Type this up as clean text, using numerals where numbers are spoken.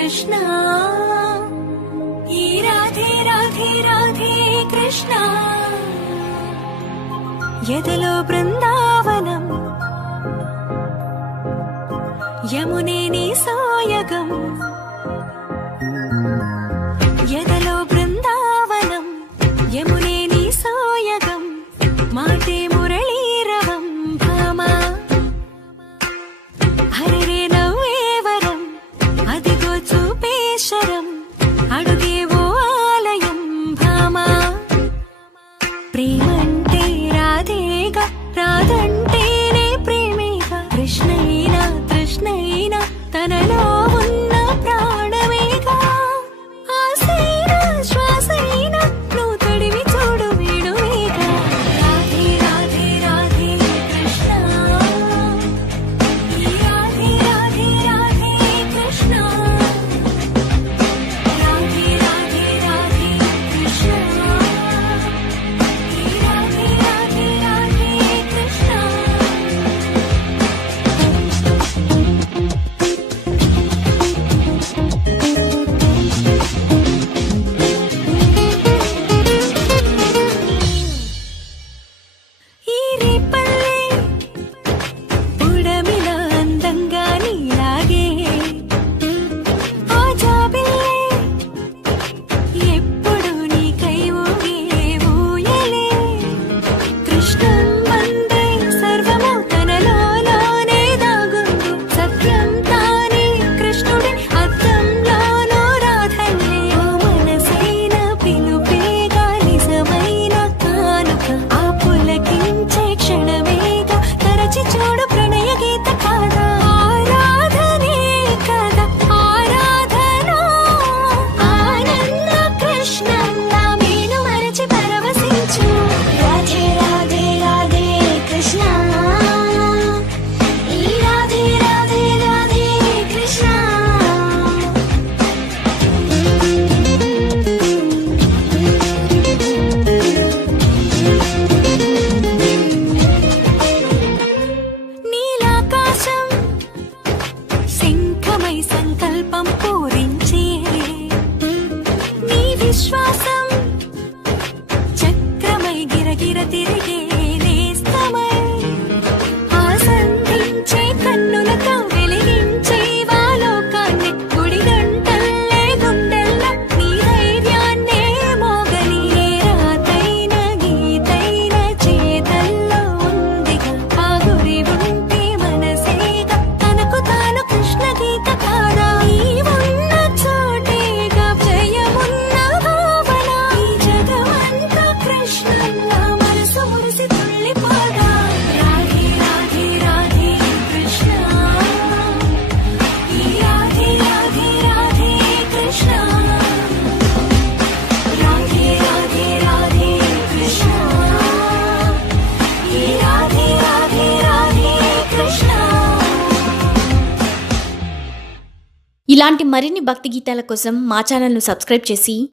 కృష్ణ ఈ రాధే రాధే రాధే కృష్ణ ఎదలో బృందావనం యమునే నీ సోయగం ఎదలో బృందావనం యమునే నీ సోయగం మాటే మురళీరవం భామా హరిరే నవ్వేవరం అదిగో చూపేశరం అడుగేవో ఆలయం భామా ప్రేమంటే రాధేగా రాధంటేనే ప్రేమేగా కృష్ణైనా తృష్ణైనా తనలో ఉన్న ప్రాణమేగా ఆసైనా శ్వాసైనా నువ్వు తడివి చూడు వేడువేగా రాధే రాధే రాధే కృష్ణ ఈ రాధే రాధే రాధే కృష్ణ రాధే రాధే రాధే కృష్ణ ఈ రాధే రాధే రాధే కృష్ణ ఈ రేపల్లె పుడమిలా అందంగా నీలాగే ఆ జాబిల్లే ఎప్పుడు నీకై ఊగే ఊయలే కృష్ణం వందే సర్వము తనలోనే దాగుంది సత్యం తానే కృష్ణుడి అద్దంలోనూ రాధల్లే ఓ మనసైన పిలుపేగా నిజమైన కానుక ఆ పులకించే క్షణమేగా తరచి చూడు ప్రణయ గీత కాదా ఆరాధనే కదా ఆరాధన ఆనంద కృష్ణంలా మేను మరచి పరవశించు రాధే రాధే రాధే కృష్ణ ఈ రాధే రాధే రాధే కృష్ణ నీలాకాశం శంఖమై సంకల్పం పూరించే నీ విశ్వాసం చక్రమై గిరగిర తిరిగే నేస్తమై ఆసందించే కన్నులతో వెలిగించే వాలోకాన్ని గుడి గంటల్లే గుండెల్లో నీ ధైర్యాన్నే మోగని ఏ రాతైన గీతైన చేతల్లో ఉందిగా ఆ గురి ఉంటే మనసేగా తనకు తాను కృష్ణ గీత కాదా ఈ ఉన్న చోటేగా జయమున్న భావన ఈ జగమంతా కృష్ణంలా మనసు మురిసి తుళ్ళిపోగా రాధే రాధే రాధే కృష్ణ ఈ రాధే రాధే రాధే కృష్ణ రాధే రాధే రాధే కృష్ణ ఈ రాధే రాధే రాధే కృష్ణ ఇలాంటి మరిన్ని భక్తి గీతాల కోసం మా ఛానల్ను సబ్స్క్రైబ్ చేసి